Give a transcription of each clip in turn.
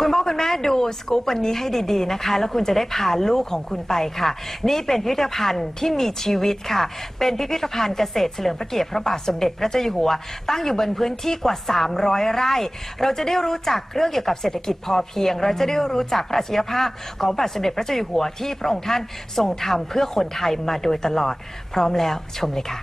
คุณพ่อคุณแม่ดูสกู๊ปวันนี้ให้ดีๆนะคะ แล้วคุณจะได้พาลูกของคุณไปค่ะ นี่เป็นพิพิธภัณฑ์ที่มีชีวิตค่ะ เป็นพิพิธภัณฑ์เกษตรเฉลิมพระเกียรติพระบาทสมเด็จพระเจ้าอยู่หัว ตั้งอยู่บนพื้นที่กว่า 300 ไร่ เราจะได้รู้จักเรื่องเกี่ยวกับเศรษฐกิจพอเพียง เราจะได้รู้จักพระอัจฉริยภาพของพระบาทสมเด็จพระเจ้าอยู่หัวที่พระองค์ท่านทรงทำเพื่อคนไทยมาโดยตลอด พร้อมแล้วชมเลยค่ะ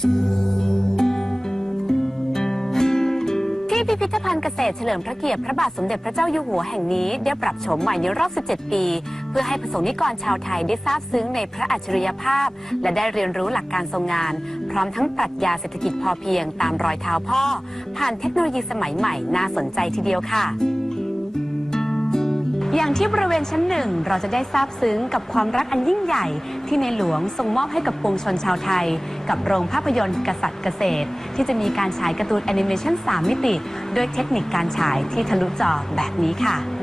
ที่พิพิธภัณฑ์เกษตรเฉลิมพระเกียรติพระบาทสมเด็จพระเจ้าอยู่หัวแห่งนี้ได้ปรับโฉมใหม่ในรอบ 17 ปี เพื่อให้ประสงนิกรชาวไทยได้ทราบซึ้งในพระอัจฉริยภาพ และได้เรียนรู้หลักการทรงงาน พร้อมทั้งปรัชญาเศรษฐกิจพอเพียงตามรอยเท้าพ่อ ผ่านเทคโนโลยีสมัยใหม่น่าสนใจทีเดียวค่ะ อย่างที่บริเวณชั้นหนึ่งเราจะได้ทราบซึ้งกับความรักอันยิ่งใหญ่ ที่ในหลวงทรงมอบให้กับปวงชนชาวไทย กับโรงภาพยนตร์กษัตริย์เกษตร ที่จะมีการฉายการ์ตูนแอนิเมชัน3มิติ ด้วยเทคนิคการฉายที่ทะลุจอแบบนี้ค่ะ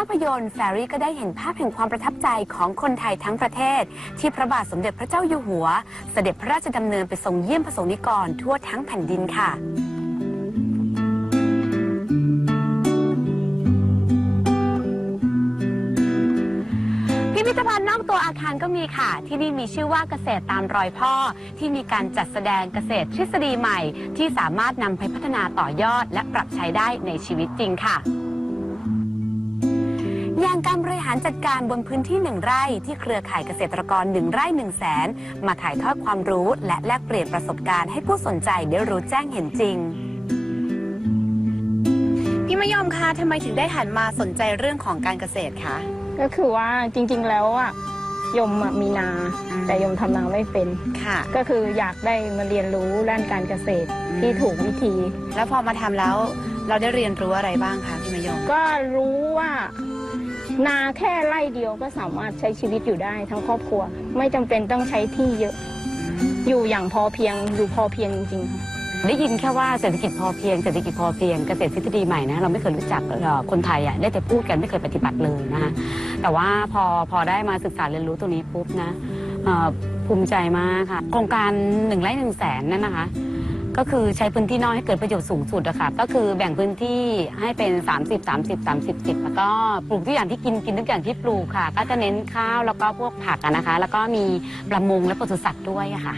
ากโรงภาพยนตร์แฟรี่ก็ได้เห็นภาพแห่งความประทับใจของคนไทยทั้งประเทศ ที่พระบาทสมเด็จพระเจ้าอยู่หัว เสด็จพระราชดำเนินไปทรงเยี่ยมพระสงฆ์นิกรทั่วทั้งแผ่นดินค่ะพิพิธภัณฑ์นอกตัวอาคารก็มีค่ะ ที่นี่มีชื่อว่าเกษตรตามรอยพ่อ ที่มีการจัดแสดงเกษตรทฤษฎีใหม่ ที่สามารถนำไปพัฒนาต่อยอด และปรับใช้ได้ในชีวิตจริงค่ะ งการบริหารจัดการบนพื้นที่หนึ่งไร่ที่เครือข่ายเกษตรกรหนึ่งไร่หนึ่งแสนมาถ่ายทอดความรู้และแลกเปลี่ยนประสบการณ์ให้ผู้สนใจได้รู้แจ้งเห็นจริง พี่มะยมคะทำไมถึงได้หันมาสนใจเรื่องของการเกษตรคะ ก็คือว่าจริงๆแล้วอะยมอะมีนา อืม แต่ยมทำนาไม่เป็น ค่ะ ก็คืออยากได้มาเรียนรู้ด้านการเกษตรที่ถูกวิธี แล้วพอมาทำแล้วเราได้เรียนรู้อะไรบ้างคะพี่มะยม ก็รู้ว่า นาแค่ไร่เดียวก็สามารถใช้ชีวิตอยู่ได้ทั้งครอบครัว ไม่จำเป็นต้องใช้ที่เยอะ อยู่อย่างพอเพียงอยู่พอเพียงจริงๆค่ะ ได้ยินแค่ว่าเศรษฐกิจพอเพียงเศรษฐกิจพอเพียงเกษตรทฤษฎีใหม่นะเราไม่เคยรู้จักเอ่อคนไทยอะได้แต่พูดกันไม่เคยปฏิบัติเลยนะคะแต่ว่าพอพอได้มาศึกษาเรียนรู้ตัวนี้ปุ๊บนะเอ่อภูมิใจมากค่ะโครงการหนึ่งไร่หนึ่งแสนนั่นนะคะ ก็คือใช้พื้นที่น้อยให้เกิดประโยชน์สูงสุดอะค่ะก็คือแบ่งพื้นที่ให้เป็น 30 30 30 10แล้วก็ปลูกทุกอย่างที่กินกินทุกอย่างที่ปลูกค่ะ ก็จะเน้นข้าวแล้วก็พวกผักอะนะคะ แล้วก็มีประมงและปศุสัตว์ด้วยอะค่ะ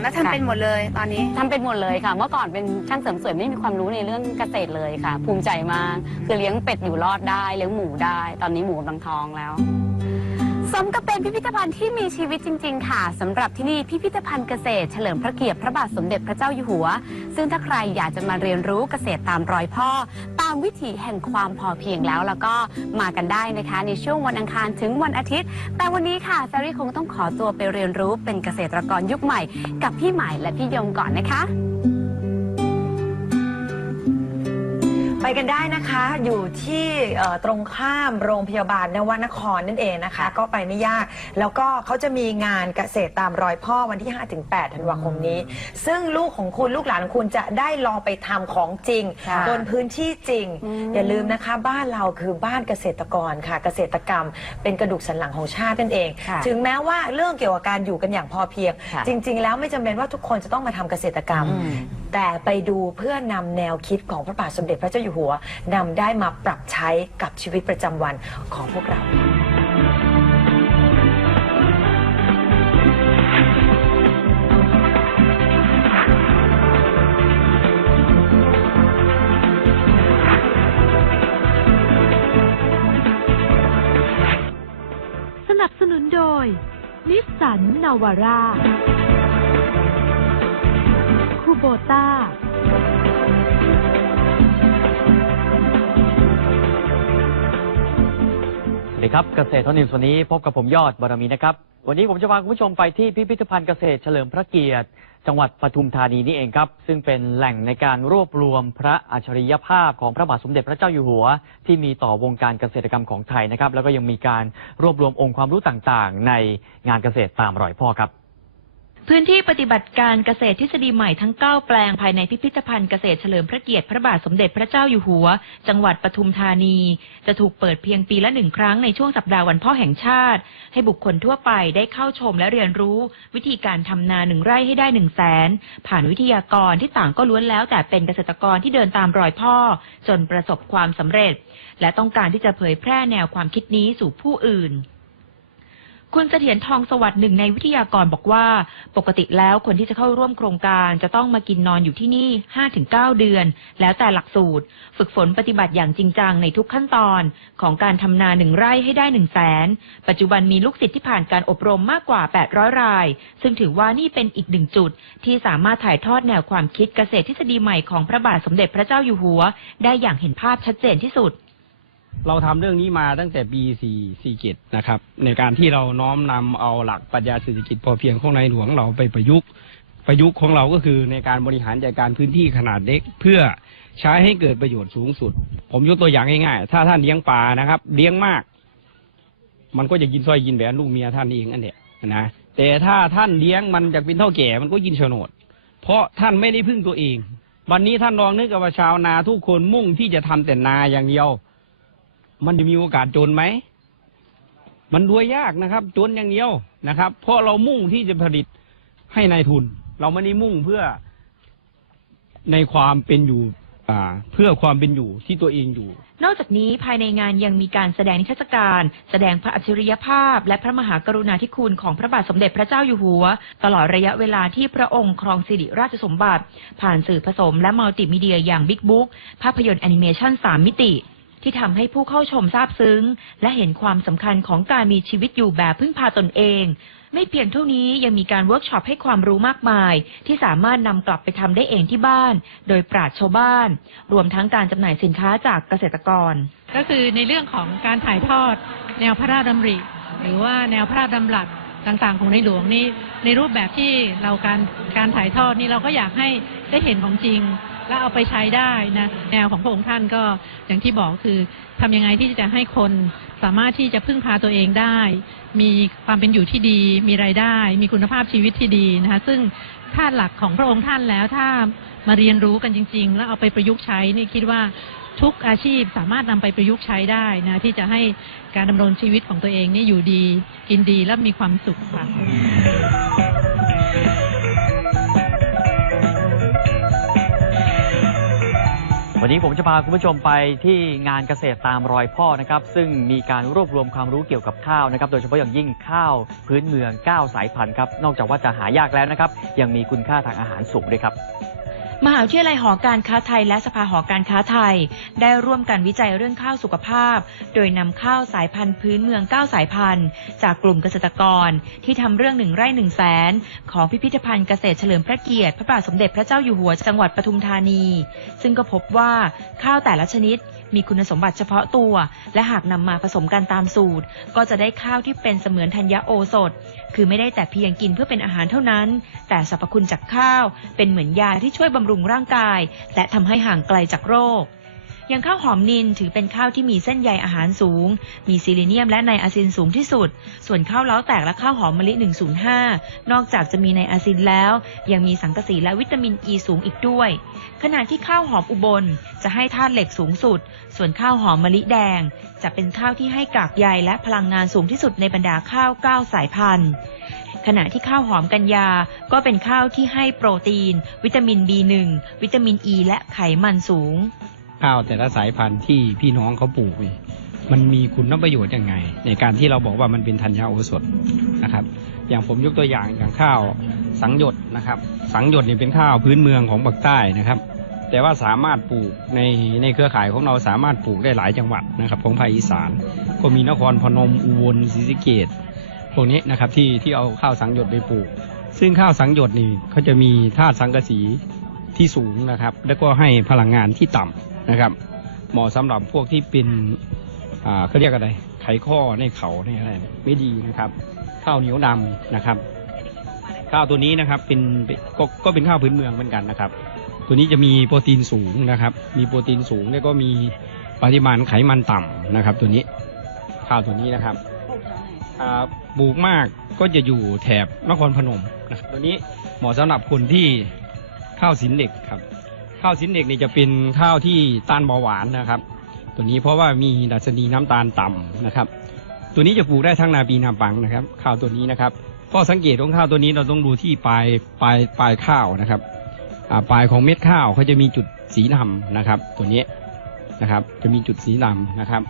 แล้วทำเป็นหมดเลยตอนนี้ ทำเป็นหมดเลยค่ะ เมื่อก่อนเป็นช่างเสริมสวยไม่มีความรู้ในเรื่องเกษตรเลยค่ะ ภูมิใจมากคือเลี้ยงเป็ดอยู่รอดได้เลี้ยงหมูได้ ตอนนี้หมูกำลังท้องแล้วส มกับเป็นพิพิธภัณฑ์ที่มีชีวิตจริง ๆ ค่ะสำหรับที่นี่พิพิธภัณฑ์เกษตร เฉลิมพระเกียรติพระบาทสมเด็จพระเจ้าอยู่หัว ซึ่งถ้าใครอยากจะมาเรียนรู้เกษตรตามรอยพ่อ ตามวิถีแห่งความพอเพียงแล้วแล้วก็มากันได้นะคะ ในช่วงวันอังคารถึงวันอาทิตย์ แต่วันนี้ค่ะแฟรี่คงต้องขอตัวไปเรียนรู้เป็นเกษตรกรยุคใหม่ กับพี่ใหม่และพี่ยงก่อนนะคะ ไปกันได้นะคะ อยู่ที่เอ่อตรงข้ามโรงพยาบาลนวนครนั่นเองนะคะ ก็ไปไม่ยาก แล้วก็เขาจะมีงานเกษตรตามรอยพ่อวันที่ 5-8 ธันวาคมนี้ ซึ่งลูกของคุณลูกหลานของคุณจะได้ลองไปทำของจริง ค่ะ บนพื้นที่จริง อย่าลืมนะคะ บ้านเราคือบ้านเกษตรกรค่ะ เกษตรกรรมเป็นกระดูกสันหลังของชาตินั่นเอง ค่ะถึงแม้ว่าเรื่องเกี่ยวกับการอยู่กันอย่างพอเพียง ค่ะจริง ๆ แล้วไม่จำเป็นว่าทุกคนจะต้องมาทำเกษตรกรรม อืม แต่ไปดูเพื่อนำแนวคิดของพระบาทสมเด็จพระเจ้าอยู่หัวนำได้มาปรับใช้กับชีวิตประจำวันของพวกเรา สนับสนุนโดย นิสสันนาวาร่า โบต้าสวัสดีครับเกษตรทนิวส์วันนี้พบกับผมยอดบารมีนะครับ วันนี้ผมจะพาคุณผู้ชมไปที่พิพิธภัณฑ์เกษตรเฉลิมพระเกียรติ จังหวัดปทุมธานีนี่เองครับ ซึ่งเป็นแหล่งในการรวบรวมพระอัจฉริยภาพของพระบาทสมเด็จพระเจ้าอยู่หัว ที่มีต่อวงการเกษตรกรรมของไทยนะครับ แล้วก็ยังมีการรวบรวมองค์ความรู้ต่างๆ ในงานเกษตรตามรอยพ่อครับ พื้นที่ปฏิบัติการเกษตรทฤษฎีใหม่ทั้ง 9 แปลงภายในพิพิธภัณฑ์เกษตรเฉลิมพระเกียรติพระบาทสมเด็จพระเจ้าอยู่หัว จังหวัดปทุมธานี จะถูกเปิดเพียงปีละหนึ่งครั้งในช่วงสัปดาห์วันพ่อแห่งชาติ ให้บุคคลทั่วไปได้เข้าชมและเรียนรู้ วิธีการทำนาหนึ่งไร่ให้ได้หนึ่งแสนผ่านวิทยากรที่ต่างก็ล้วนแล้ว แต่เป็นเกษตรกรที่เดินตามรอยพ่อ จนประสบความสำเร็จ และต้องการที่จะเผยแพร่แนวความคิดนี้สู่ผู้อื่น คุณเสถียรทองสวัสดิ์หนึ่งในวิทยากรบอกว่า ปกติแล้วคนที่จะเข้าร่วมโครงการจะต้องมากินนอนอยู่ที่นี่ 5-9 เดือน แล้วแต่หลักสูตร ฝึกฝนปฏิบัติอย่างจริงจังในทุกขั้นตอน ของการทำนาหนึ่งไร่ให้ได้หนึ่งแสนปัจจุบันมีลูกศิษย์ที่ผ่านการอบรมมากกว่า 800 ราย ซึ่งถือว่านี่เป็นอีกหนึ่งจุด ที่สามารถถ่ายทอดแนวความคิดเกษตรทฤษฎีใหม่ของพระบาทสมเด็จพระเจ้าอยู่หัว ได้อย่างเห็นภาพชัดเจนที่สุด เราทำเรื่องนี้มาตั้งแต่ปี447นะครับ ในการที่เราน้อมนำเอาหลักปรัชญาเศรษฐกิจพอเพียงของในหลวงเราไปประยุกต์ ประยุกต์ของเราก็คือในการบริหารจัดการพื้นที่ขนาดเล็กเพื่อใช้ให้เกิดประโยชน์สูงสุด ผมยกตัวอย่างง่ายๆ ถ้าท่านเลี้ยงปลานะครับ เลี้ยงมาก มันก็จะกินสร้อยกินแหวนลูกเมียท่านเองอันเนี้ยนะแต่ถ้าท่านเลี้ยงมันอยากเป็นเท่าแก่มันก็กินโฉนด เพราะท่านไม่ได้พึ่งตัวเอง วันนี้ท่านลองนึกกับว่าชาวนาทุกคนมุ่งที่จะทำแต่นาอย่างเดียว มันจะมีโอกาสจนไหม มันรวยยากนะครับ จนอย่างเดียวนะครับ เพราะเรามุ่งที่จะผลิตให้ในายทุน เราไม่ได้มุ่งเพื่อในความเป็นอยู่อ่าเพื่อความเป็นอยู่ที่ตัวเองอยู่ นอกจากนี้ภายในงานยังมีการแสดงนิทรรศการ แสดงพระอัจฉริยภาพ และพระมหากรุณาธิคุณของพระบาทสมเด็จพระเจ้าอยู่หัว ตลอดระยะเวลาที่พระองค์ครองสิริราชสมบัติ ผ่านสื่อผสมและมัลติมีเดียอย่างบิ๊กบุ๊กภาพยนตร์แอนิเมชัน3มิติ ที่ทำให้ผู้เข้าชมซาบซึ้ง และเห็นความสำคัญของการมีชีวิตอยู่แบบพึ่งพาตนเอง ไม่เพียงเท่านี้ยังมีการเวิร์กช็อปให้ความรู้มากมาย ที่สามารถนำกลับไปทำได้เองที่บ้าน โดยปราชชาวบ้าน รวมทั้งการจำหน่ายสินค้าจากเกษตรกร ก็คือในเรื่องของการถ่ายทอด แนวพระราชดำริ หรือว่าแนวพระราชดำรัสต่างๆ ของในหลวงนี่ในรูปแบบที่เราการการถ่ายทอดนี่เราก็อยากให้ได้เห็นของจริง และเอาไปใช้ได้นะแนวของพระองค์ท่านก็อย่างที่บอกคือทำยังไงที่จะให้คนสามารถที่จะพึ่งพาตัวเองได้ มีความเป็นอยู่ที่ดี มีรายได้ มีคุณภาพชีวิตที่ดีนะคะซึ่งถ้าหลักของพระองค์ท่านแล้วถ้ามาเรียนรู้กันจริง ๆ แล้วเอาไปประยุกต์ใช้นี่คิดว่าทุกอาชีพสามารถนำไปประยุกต์ใช้ได้นะที่จะให้การดำรงชีวิตของตัวเองนี่อยู่ดี กินดีและมีความสุขค่ะ วันนี้ผมจะพาคุณผู้ชมไปที่งานเกษตรตามรอยพ่อนะครับ ซึ่งมีการรวบรวมความรู้เกี่ยวกับข้าวนะครับ โดยเฉพาะอย่างยิ่งข้าวพื้นเมือง 9 สายพันธุ์ครับ นอกจากว่าจะหายากแล้วนะครับ ยังมีคุณค่าทางอาหารสูงด้วยครับ มหาวิทยาลัยหอการค้าไทยและสภาหอการค้าไทย ได้ร่วมกันวิจัยเรื่องข้าวสุขภาพ โดยนำข้าวสายพันธุ์พื้นเมือง 9 สายพันธุ์ จากกลุ่มเกษตรกร ที่ทำเรื่องหนึ่งไร่หนึ่งแสนของพิพิธภัณฑ์เกษตรเฉลิมพระเกียรติ พระบาทสมเด็จพระเจ้าอยู่หัวจังหวัดปทุมธานี ซึ่งก็พบว่าข้าวแต่ละชนิด มีคุณสมบัติเฉพาะตัว และหากนำมาผสมกันตามสูตร ก็จะได้ข้าวที่เป็นเสมือนธัญญโอสถ คือไม่ได้แต่เพียงกินเพื่อเป็นอาหารเท่านั้น แต่สรรพคุณจากข้าว เป็นเหมือนยาที่ช่วยบำรุงร่างกาย และทำให้ห่างไกลจากโรค อย่างข้าวหอมนินถือเป็นข้าวที่มีเส้นใยอาหารสูง มีซิลิเนียมและไนอาซินสูงที่สุด ส่วนข้าวเล้าแตกและข้าวหอมมะลิ 105 นอกจากจะมีไนอาซินแล้ว ยังมีสังกะสีและวิตามินอ e ีสูงอีกด้วย ขณะที่ข้าวหอมอุบลจะให้ธาตุเหล็กสูงสุด ส่วนข้าวหอมมะลิแดง จะเป็นข้าวที่ให้กากใยและพลังงานสูงที่สุดในบรรดาข้าว9สายพันธุ์ขณะที่ข้าวหอมกัญญา ก็เป็นข้าวที่ให้โปรตีน วิตามิน B1 วิตามินอ e ีและไขมันสูง ข้าวแต่ละสายพันธุ์ที่พี่น้องเขาปลูกนี่มันมีคุณประโยชน์ยังไง ในการที่เราบอกว่ามันเป็นธัญญาโอสถนะครับ อย่างผมยกตัวอย่างอย่างข้าวสังหยดนะครับ สังหยดนี่เป็นข้าวพื้นเมืองของภาคใต้นะครับ แต่ว่าสามารถปลูกในในเครือข่ายของเราสามารถปลูกได้หลายจังหวัดนะครับ ของภาคอีสาน ก็มีนครพนมอุบลศรีสะเกษพวกนี้นะครับที่ที่เอาข้าวสังหยดไปปลูก ซึ่งข้าวสังหยดนี่เขาจะมีธาตุสังกะสีที่สูงนะครับ แล้วก็ให้พลังงานที่ต่ำ นะครับ เหมาะสำหรับพวกที่เป็นอ่าเขาเรียกอะไร ไขข้อในเขาในอะไรไม่ดีนะครับ ข้าวเหนียวดำนะครับ ข้าวตัวนี้นะครับเป็นก็ก็เป็นข้าวพื้นเมืองเหมือนกันนะครับ ตัวนี้จะมีโปรตีนสูงนะครับ มีโปรตีนสูงแล้วก็มีปริมาณไขมันต่ำนะครับ ตัวนี้ข้าวตัวนี้นะครับอ่าปลูกมากก็จะอยู่แถบนครพนมนะครับตัวนี้เหมาะสำหรับคนที่ข้าวสินเหล็กครับ ข้าวสินเด็กนี่จะเป็นข้าวที่ต้านเบาหวานนะครับ ตัวนี้เพราะว่ามีดัชนีน้ำตาลต่ำนะครับ ตัวนี้จะปลูกได้ทั้งนาปีนาปังนะครับ ข้าวตัวนี้นะครับข้อสังเกตของข้าวตัวนี้เราต้องดูที่ปลายปลายปลายข้าวนะครับปลายของเม็ดข้าวเขาจะมีจุดสีดำนะครับ ตัวนี้นะครับ จะมีจุดสีดำนะครับ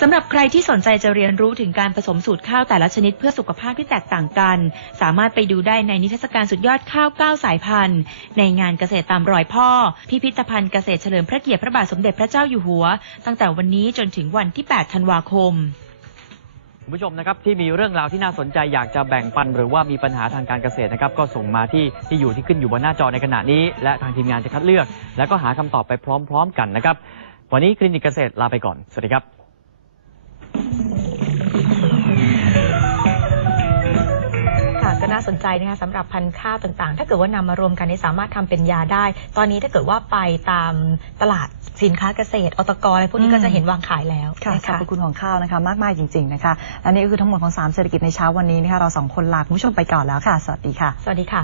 สำหรับใครที่สนใจจะเรียนรู้ถึงการผสมสูตรข้าวแต่ละชนิดเพื่อสุขภาพที่แตกต่างกัน สามารถไปดูได้ในนิทรรศการสุดยอดข้าว9สายพันธุ์ ในงานเกษตรตามรอยพ่อ พิพิธภัณฑ์เกษตรเฉลิมพระเกียรติพระบาทสมเด็จพระเจ้าอยู่หัว ตั้งแต่วันนี้จนถึงวันที่ 8 ธันวาคมคุณผู้ชมนะครับที่มีเรื่องราวที่น่าสนใจอยากจะแบ่งปัน หรือว่ามีปัญหาทางการเกษตรนะครับก็ส่งมาที่ที่อยู่ที่ขึ้นอยู่บนหน้าจอในขณะนี้ และทางทีมงานจะคัดเลือก และก็หาคำตอบไปพร้อม ๆ กันนะครับวันนี้คลินิกเกษตรลาไปก่อน สวัสดีครับ สนใจนะคะสำหรับพันธุ์ข้าวต่างๆ ถ้าเกิดว่านำมารวมกันนี่สามารถทำเป็นยาได้ ตอนนี้ถ้าเกิดว่าไปตามตลาดสินค้าเกษตรอตกอะไรพวกนี้ก็จะเห็นวางขายแล้วค่ะนะขอบคะคุณของข้าวนะคะ มากมายจริง ๆ นะคะและนี่ก็คือทั้งหมดของ 3 เศรษฐกิจในเช้าวันนี้นะคะ เราสองคนลาคุณผู้ชมไปก่อนแล้วค่ะ สวัสดีค่ะ สวัสดีค่ะ